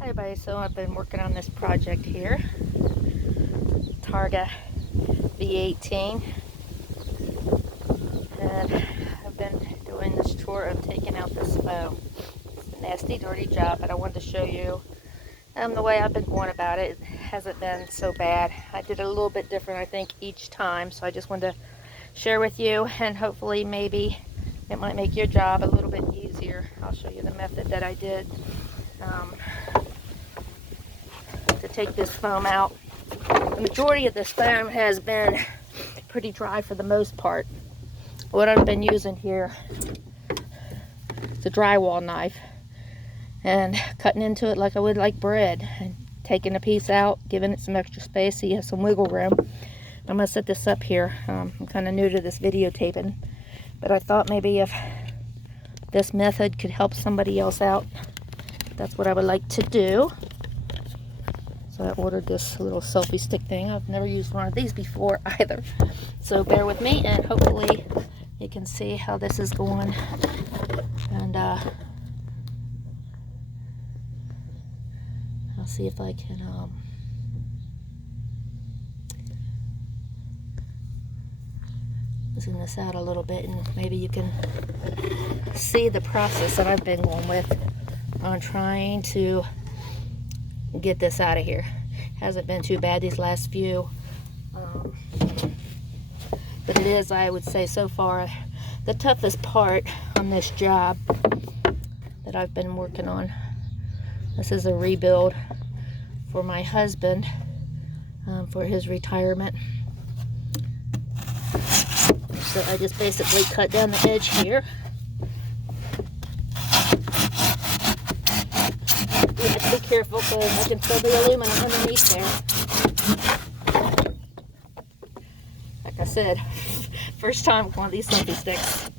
Hi everybody, so I've been working on this project here, Targa V18, and I've been doing this chore of taking out this foam. It's a nasty, dirty job, but I wanted to show you the way I've been going about it. It hasn't been so bad. I did it a little bit different, I think, each time, so I just wanted to share with you, and hopefully maybe it might make your job a little bit easier. I'll show you the method that I did to take this foam out. The majority of this foam has been pretty dry for the most part. What I've been using here is a drywall knife and cutting into it like I would like bread, and taking a piece out, giving it some extra space so you have some wiggle room. I'm going to set this up here. I'm kind of new to this videotaping, but I thought maybe if this method could help somebody else out, that's what I would like to do. So I ordered this little selfie stick thing. I've never used one of these before either. So bear with me, and hopefully you can see how this is going. And I'll see if I can zoom this out a little bit, and maybe you can see the process that I've been going with on trying to get this out of here. Hasn't been too bad these last few, but it is, I would say, so far the toughest part on this job that I've been working on. This is a rebuild for my husband for his retirement. So I just basically cut down the edge here. You have to be careful because I can feel the aluminum underneath there. Like I said, first time with one of these selfie sticks.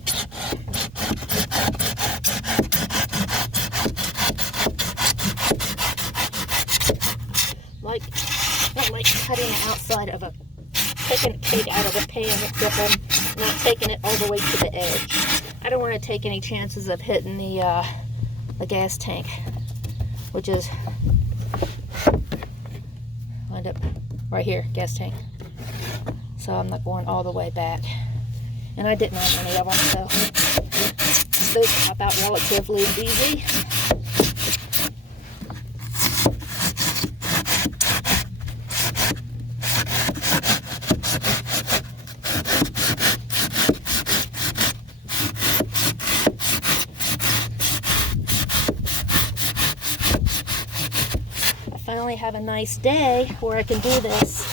Not like cutting the outside of taking a cake out of a pan and dipping, not taking it all the way to the edge. I don't want to take any chances of hitting the gas tank, which is lined up right here, gas tank. So I'm not going all the way back. And I didn't have any of them, so those pop out relatively easy. Finally have a nice day where I can do this.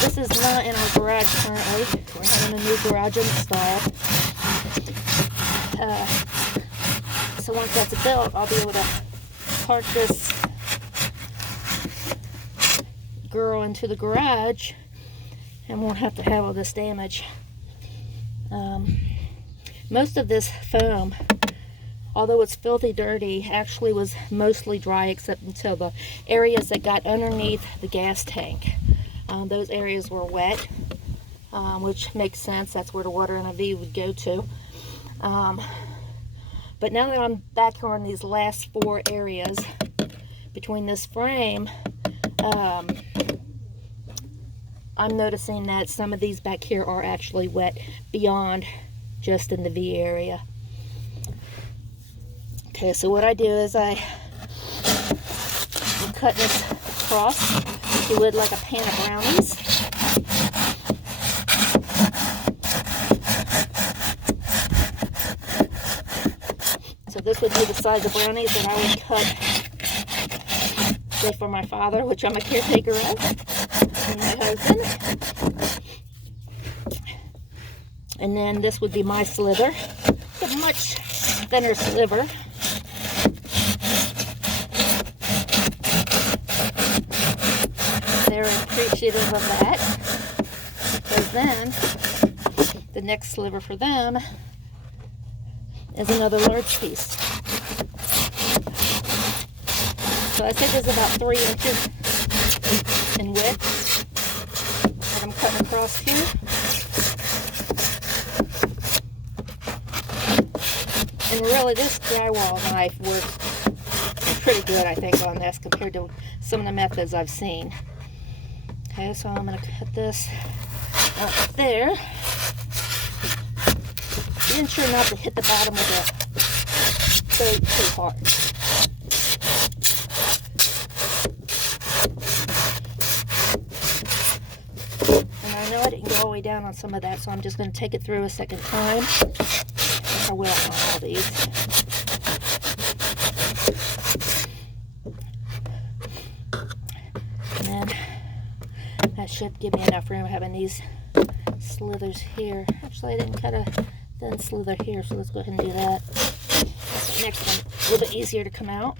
This is not in our garage currently. We're having a new garage installed. So once that's built, I'll be able to park this girl into the garage and won't have to have all this damage. Most of this foam, although it's filthy dirty, actually was mostly dry except until the areas that got underneath the gas tank. Those areas were wet, which makes sense. That's where the water in a V would go to. But now that I'm back here on these last four areas between this frame, I'm noticing that some of these back here are actually wet beyond just in the V area. Okay, so what I do is I cut this across, like you would like a pan of brownies. So this would be the size of brownies that I would cut, say, for my father, which I'm a caretaker of, and my husband. And then this would be my sliver. It's a much thinner sliver. They're appreciative of that, because then the next sliver for them is another large piece. So I said there's about 3 inches in width that I'm cutting across here. And really, this drywall knife works pretty good, I think, on this compared to some of the methods I've seen. Okay, so I'm going to cut this up there. Be sure not to hit the bottom of the boat too hard. And I know I didn't go all the way down on some of that, so I'm just going to take it through a second time. I will on all these. And then that should give me enough room having these slithers here. Actually, I didn't cut a thin slither here, so let's go ahead and do that. The next one, a little bit easier to come out.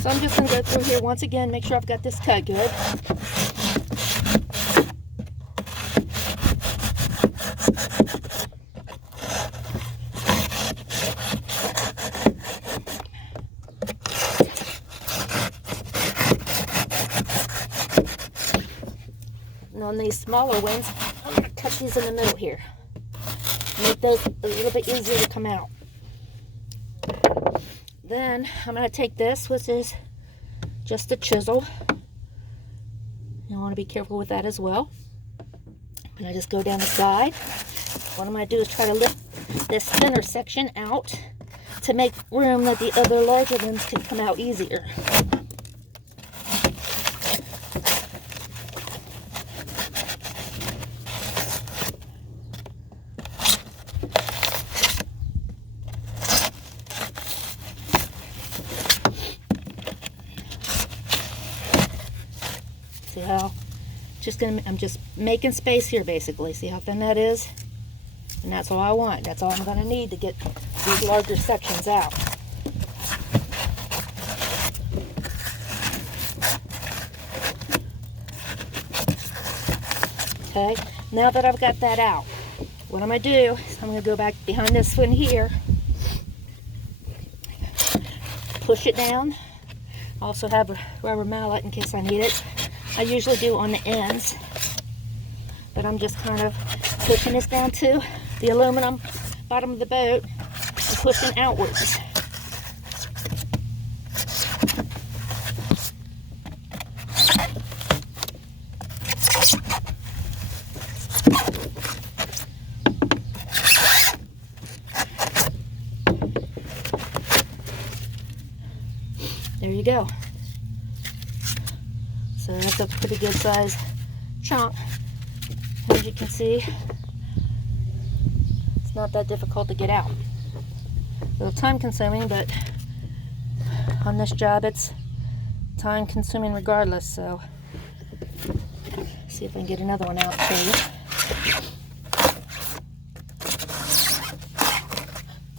So I'm just going to go through here once again, make sure I've got this cut good. And on these smaller ones, I'm going to cut these in the middle here. Make those a little bit easier to come out. Then I'm going to take this, which is just a chisel. You want to be careful with that as well. And I just go down the side. What I'm going to do is try to lift this thinner section out to make room that the other larger ones can come out easier. See how, I'm just making space here basically. See how thin that is? And that's all I want. That's all I'm going to need to get these larger sections out. Okay, now that I've got that out, what I'm going to do is I'm going to go back behind this one here, push it down. I also have a rubber mallet in case I need it. I usually do on the ends, but I'm just kind of pushing this down to the aluminum bottom of the boat and pushing outwards. There you go. So that's a pretty good size chunk. As you can see, it's not that difficult to get out. A little time consuming, but on this job it's time consuming regardless. So see if I can get another one out for you.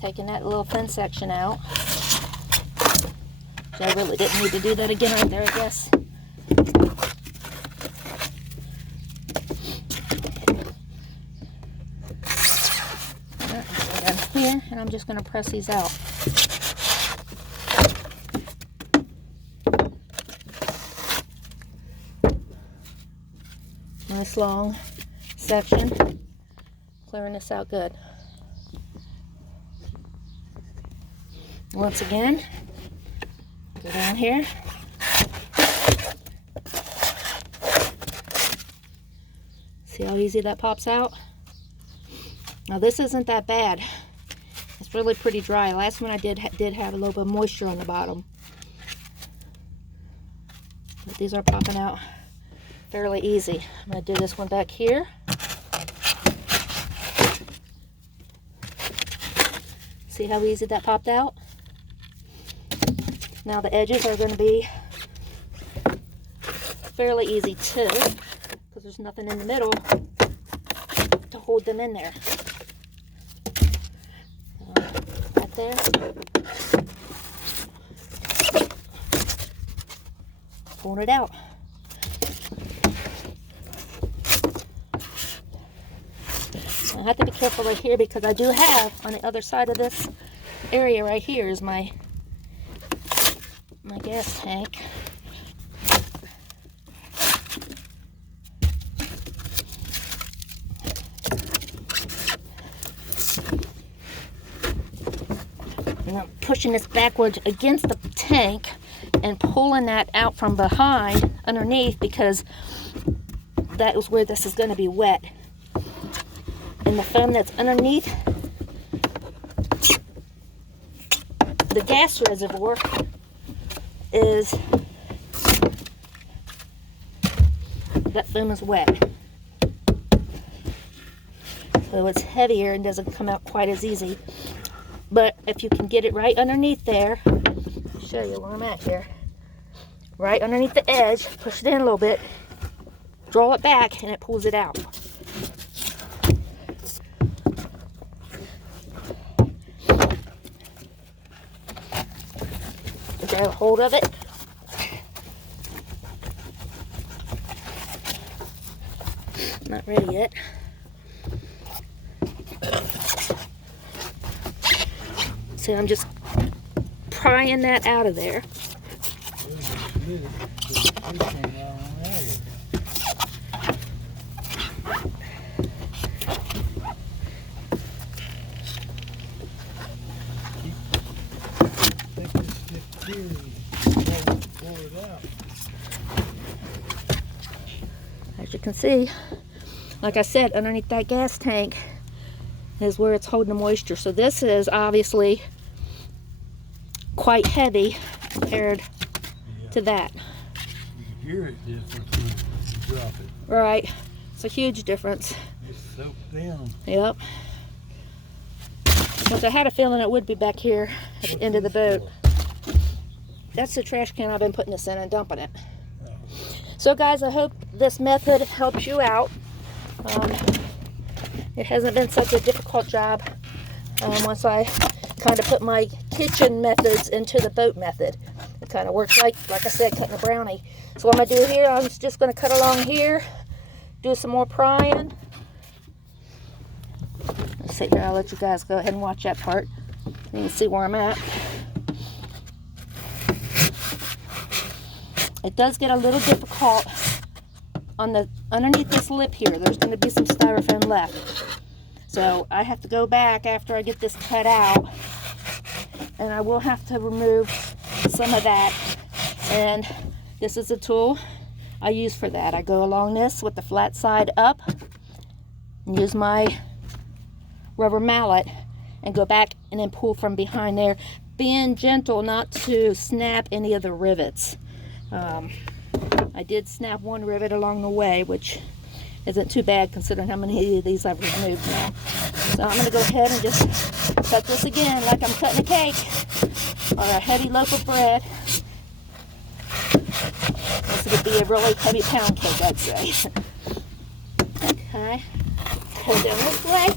Taking that little thin section out. So I really didn't need to do that again right there, I guess. Here, and I'm just going to press these out. Nice long section, clearing this out good. Once again, go down here. See how easy that pops out? Now this isn't that bad. It's really pretty dry. Last one I did have a little bit of moisture on the bottom. But these are popping out fairly easy. I'm going to do this one back here. See how easy that popped out? Now the edges are going to be fairly easy too, because there's nothing in the middle to hold them in there. Right there. Pulling it out. I have to be careful right here because I do have on the other side of this area right here is my my gas tank. And I'm pushing this backwards against the tank and pulling that out from behind underneath, because that is where this is going to be wet. And the foam that's underneath the gas reservoir is, that foam is wet. So it's heavier and doesn't come out quite as easy. But if you can get it right underneath there, I'll show you where I'm at here. Right underneath the edge, push it in a little bit, draw it back, and it pulls it out. Grab a hold of it. Not ready yet. So I'm just prying that out of there. As you can see, like I said, underneath that gas tank is where it's holding the moisture. So this is obviously quite heavy compared to that. You can hear it difference when you drop it. Right. It's a huge difference. It's soaked down. Yep. Because I had a feeling it would be back here at the end of the boat. That's the trash can I've been putting this in and dumping it. So guys, I hope this method helps you out. It hasn't been such a difficult job once I kind of put my kitchen methods into the boat method. It kind of works like I said, cutting a brownie. So what I'm going to do here, I'm just going to cut along here, do some more prying. Let's sit here, I'll let you guys go ahead and watch that part. You can see where I'm at. It does get a little difficult on the underneath this lip here. There's going to be some styrofoam left. So I have to go back after I get this cut out, and I will have to remove some of that. And this is a tool I use for that. I go along this with the flat side up and use my rubber mallet and go back and then pull from behind there, being gentle not to snap any of the rivets. I did snap one rivet along the way, which isn't too bad considering how many of these I've removed now. So I'm going to go ahead and just cut this again like I'm cutting a cake or a heavy loaf of bread. This would be a really heavy pound cake, I'd say. Okay, go down this way.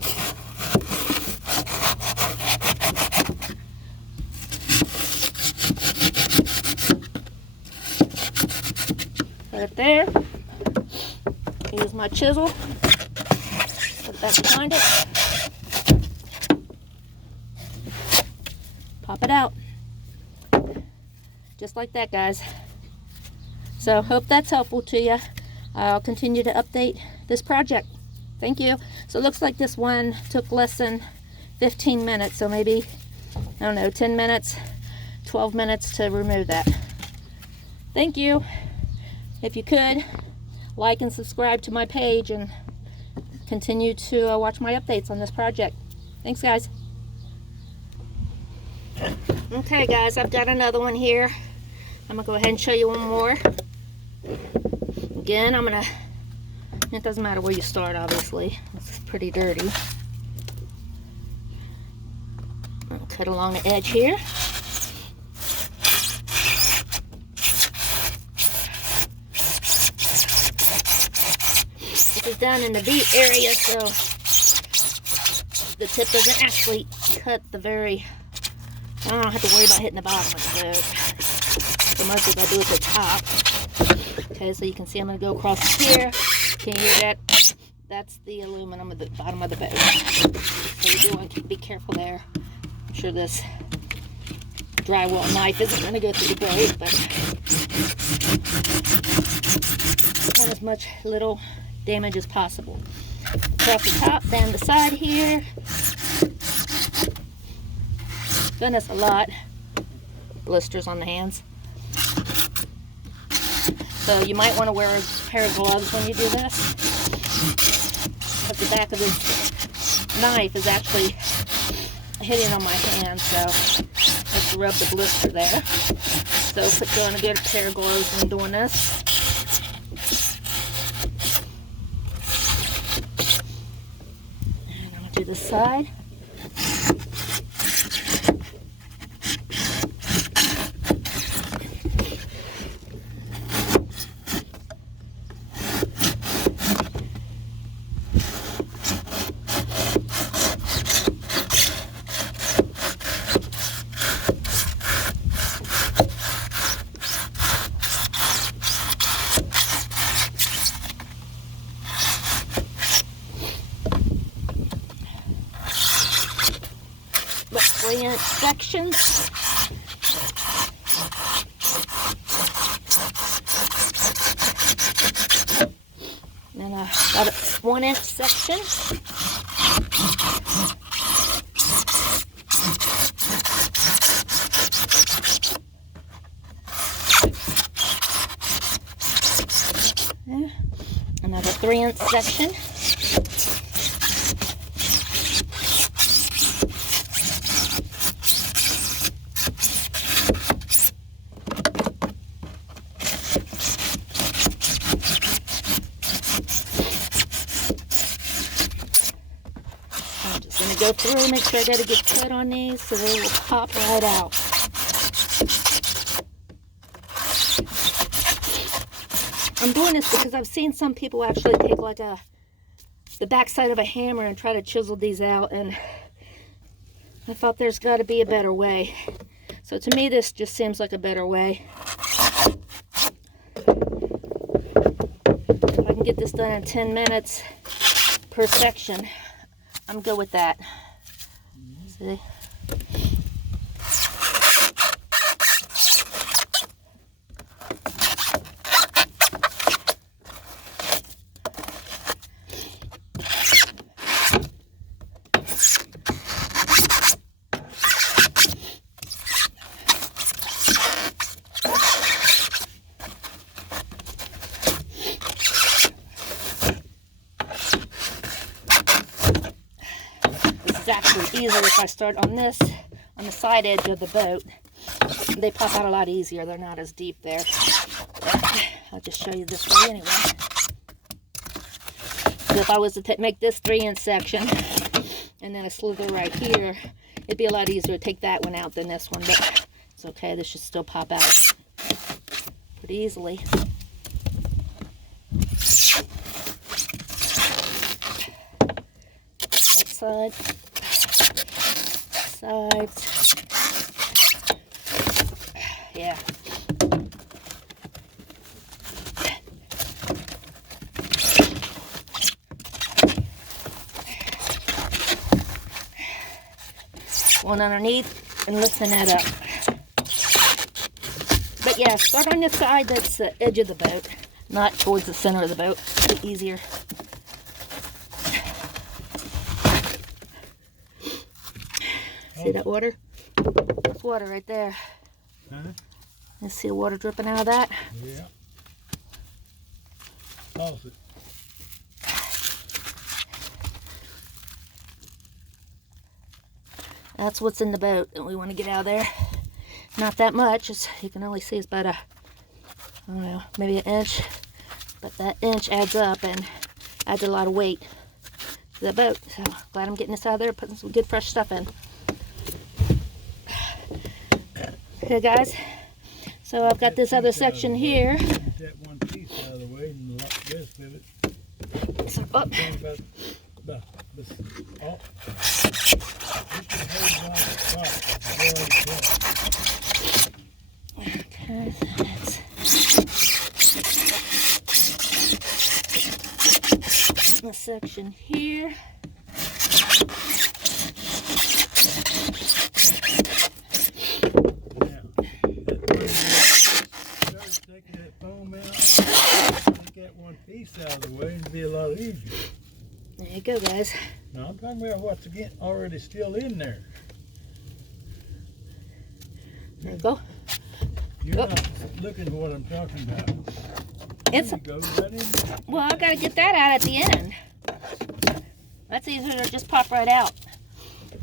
Right there. Use my chisel. Put that behind it. Pop it out. Just like that, guys. So, hope that's helpful to you. I'll continue to update this project. Thank you. So, it looks like this one took less than 15 minutes. So, maybe, I don't know, 10 minutes, 12 minutes to remove that. Thank you. If you could, like and subscribe to my page and continue to watch my updates on this project. Thanks, guys. Okay, guys, I've got another one here. I'm going to go ahead and show you one more. Again, it doesn't matter where you start, obviously. It's pretty dirty. I'll cut along the edge here. Is down in the beak area, so the tip doesn't actually cut the very, I don't have to worry about hitting the bottom of the boat. So mostly I do at the top. Okay, so you can see I'm going to go across here. Can you hear that? That's the aluminum at the bottom of the boat. So you do want to be careful there. I'm sure this drywall knife isn't going to go through the boat, but not as much little damage as possible. Across the top, down the side here. Done us a lot. Blisters on the hands. So you might want to wear a pair of gloves when you do this. But the back of this knife is actually hitting on my hand, so I have to rub the blister there. So put on a good pair of gloves when doing this. And I'm going to do this side. About 3-inch sections. And then about a 1-inch section. Yeah. Another 3-inch section. I'm just going to go through, make sure I get a good cut on these so they will pop right out. I'm doing this because I've seen some people actually take like the backside of a hammer and try to chisel these out, and I thought there's got to be a better way. So to me this just seems like a better way. If I can get this done in 10 minutes per section, I'm good with that. See? It's actually easier if I start on this, on the side edge of the boat. They pop out a lot easier. They're not as deep there. I'll just show you this way anyway. So if I was to make this 3-inch section and then a slither right here, it'd be a lot easier to take that one out than this one, but it's okay. This should still pop out pretty easily. That side. Sides. Yeah. One underneath and lifting that up. But yeah, start on the side that's the edge of the boat, not towards the center of the boat. It'll be easier. See that water? There's water right there. Huh? You see the water dripping out of that? Yeah. Toss it. That's what's in the boat that we want to get out of there. Not that much. You can only see it's about I don't know, maybe an inch. But that inch adds up and adds a lot of weight to the boat. So glad I'm getting this out of there, putting some good fresh stuff in. Okay guys, so I've got this other section here. Get that one piece out of the way and lock the rest of it. So, oh. Okay, that's the section here. take that foam out, take that one piece out of the way, and it'd be a lot easier. There you go, guys. Now I'm talking about what's again already still in there. There you go. You're Oh. not looking at what I'm talking about. It's There you go, right in there. well, I gotta get that out at the end. That's easier to just pop right out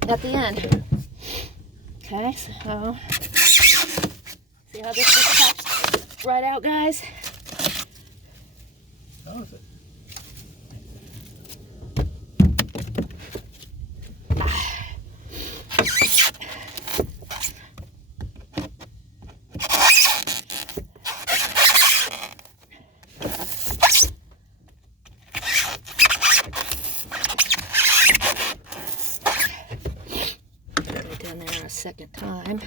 at the end. Okay, so see how this just pops right out, guys? How's it? Go down there a second time.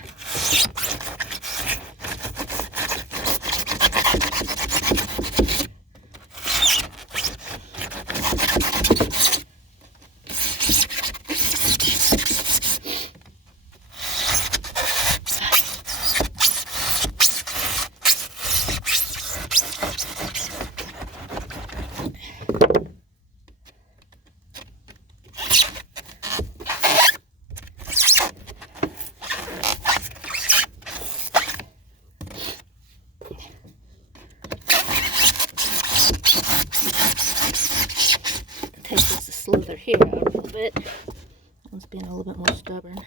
Take this slither here out a little bit. One's being a little bit more stubborn.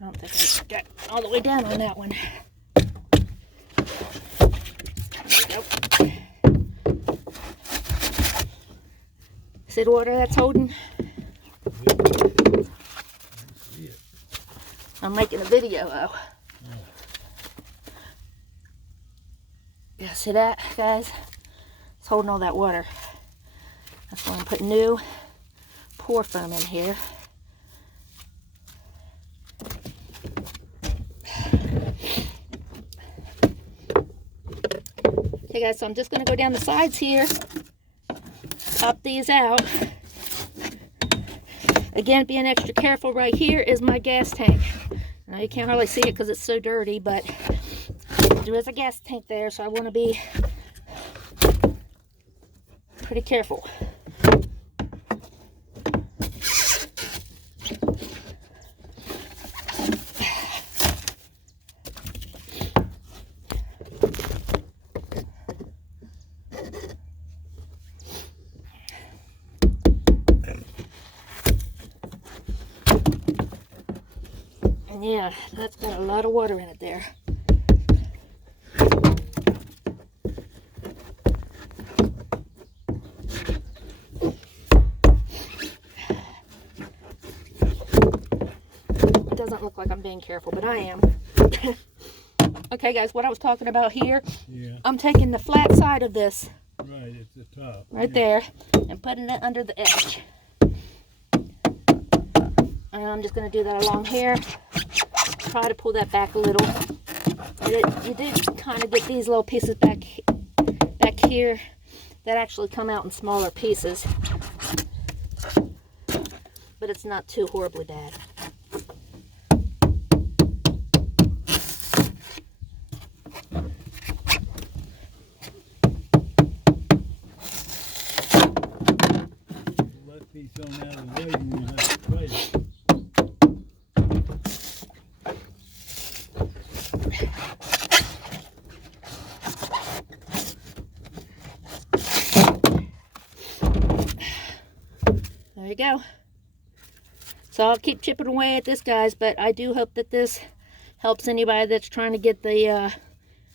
I don't think I got all the way down on that one. There we go. See the water that's holding? See it. I'm making a video though. Yeah, see that, guys? It's holding all that water. That's why I'm putting new pour foam in here. Okay guys, so I'm just going to go down the sides here, pop these out. Again, being extra careful, right here is my gas tank. Now you can't hardly see it because it's so dirty, but there is a gas tank there, so I want to be pretty careful. And yeah, that's got a lot of water in it there. It doesn't look like I'm being careful, but I am. Okay guys, what I was talking about here, Yeah. I'm taking the flat side of this Right at the top. right Yeah. there and putting it under the edge. And I'm just going to do that along here. Try to pull that back a little. And you do kind of get these little pieces back here that actually come out in smaller pieces. But it's not too horribly bad. Let these on out of the way and you'll have to fight it. There you go. So I'll keep chipping away at this, guys, but I do hope that this helps anybody that's trying to get the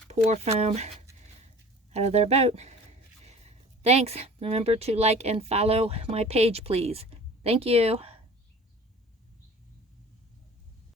pour foam out of their boat. Thanks. Remember to like and follow my page, please. Thank you.